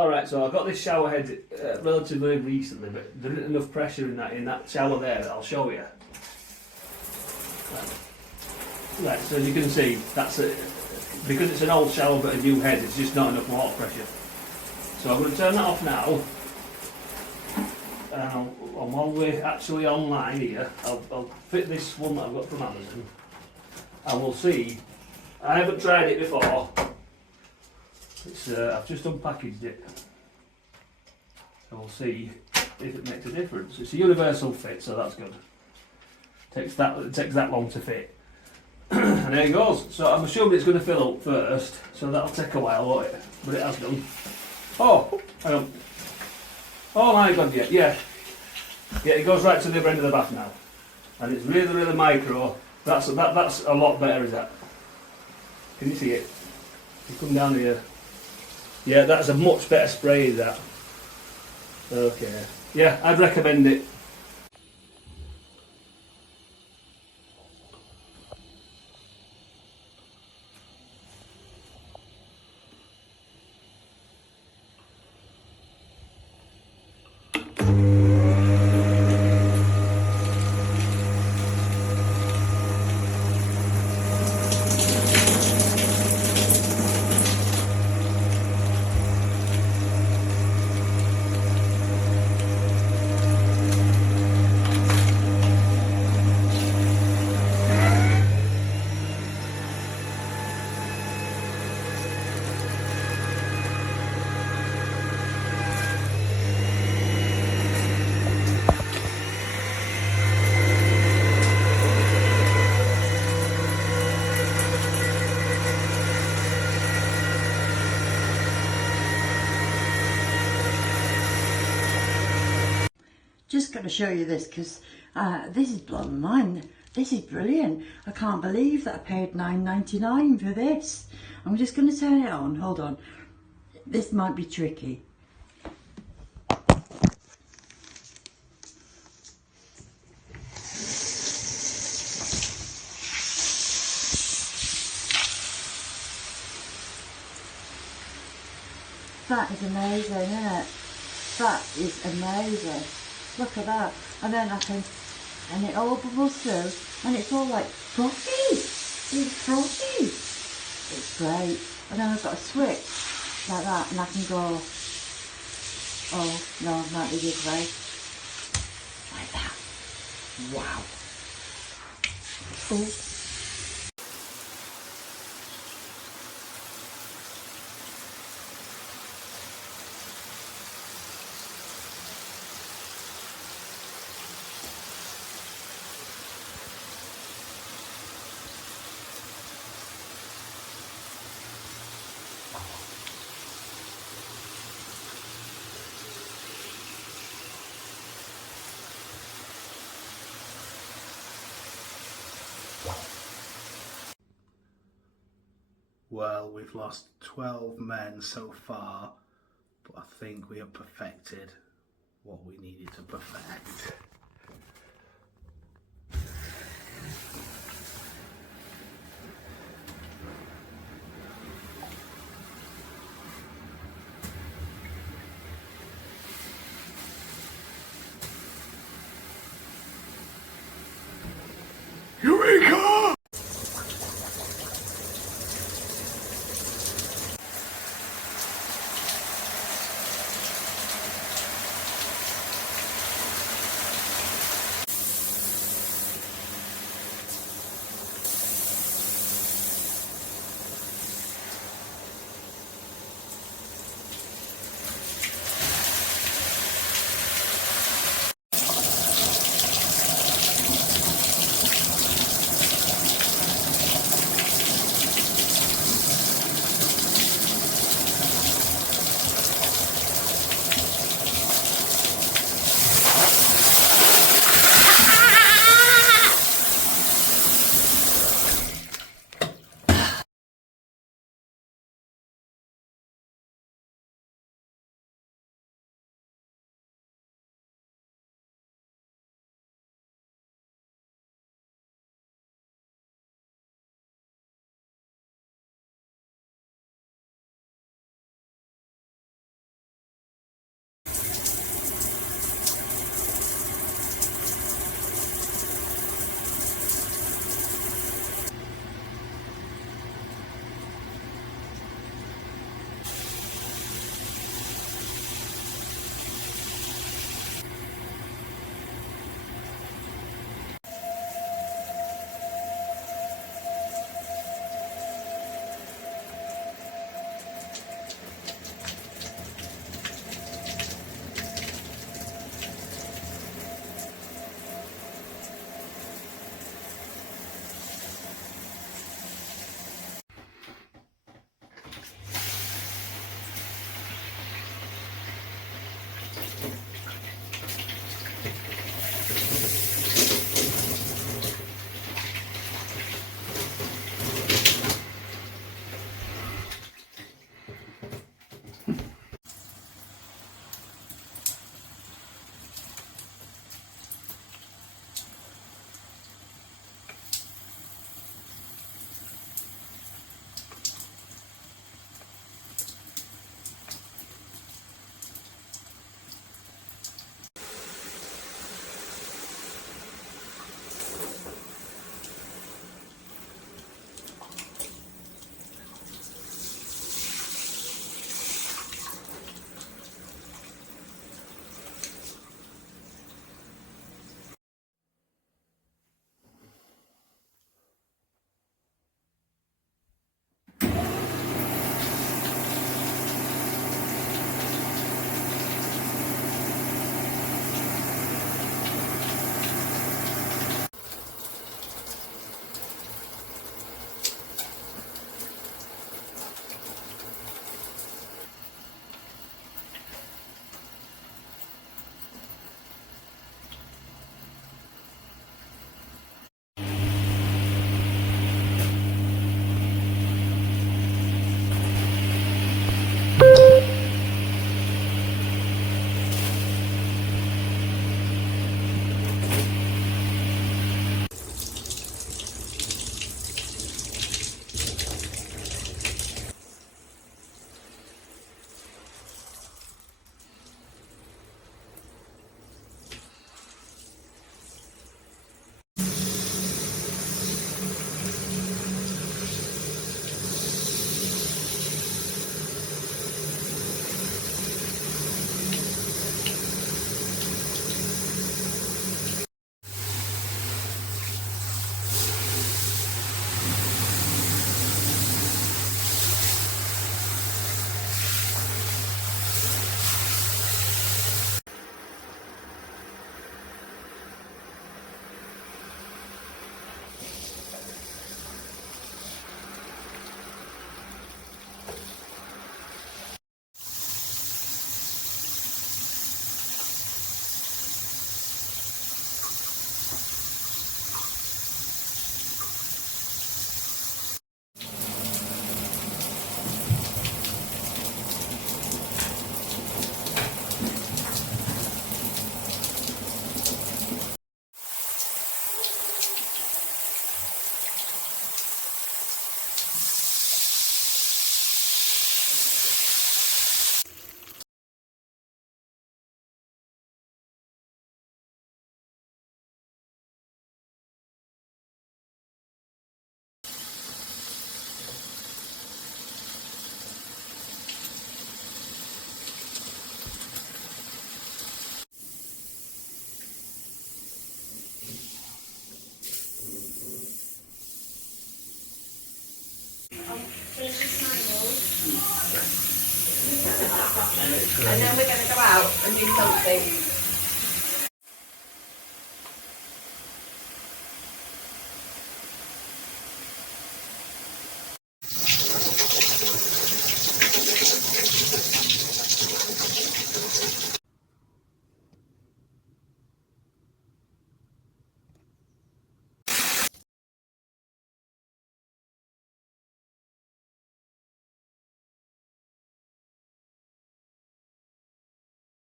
Alright, so I got this shower head relatively recently, but there isn't enough pressure in that shower there that I'll show you. Right, so as you can see, that's it. Because it's an old shower but a new head, it's just not enough water pressure. So I'm going to turn that off now. And while we're actually online here, I'll fit this one that I've got from Amazon. And we'll see. I haven't tried it before. I've just unpackaged it. So we'll see if it makes a difference. It's a universal fit, so that's good. It takes that long to fit. And there it goes. So I'm assuming it's going to fill up first, so that'll take a while, won't it? But it has done. Oh, hang on. Oh my god, yeah, it goes right to the other end of the bath now. And it's really, really micro. That's a lot better, is that? Can you see it? You come down here. Yeah, that's a much better spray, is that? Okay. Yeah, I'd recommend it. Just got to show you this because this is blowing my mind. This is brilliant. I can't believe that I paid $9.99 for this. I'm just going to turn it on. Hold on. This might be tricky. That is amazing, isn't it? That is amazing. Look at that. And then and it all bubbles through, and it's all like frothy. It's frothy. It's great. And then I've got a switch like that, and I can go, oh no, not the other way. Like that. Wow. Oh. Well, we've lost 12 men so far, but I think we have perfected what we needed to perfect. Eureka! great. and then we're going to go out and do something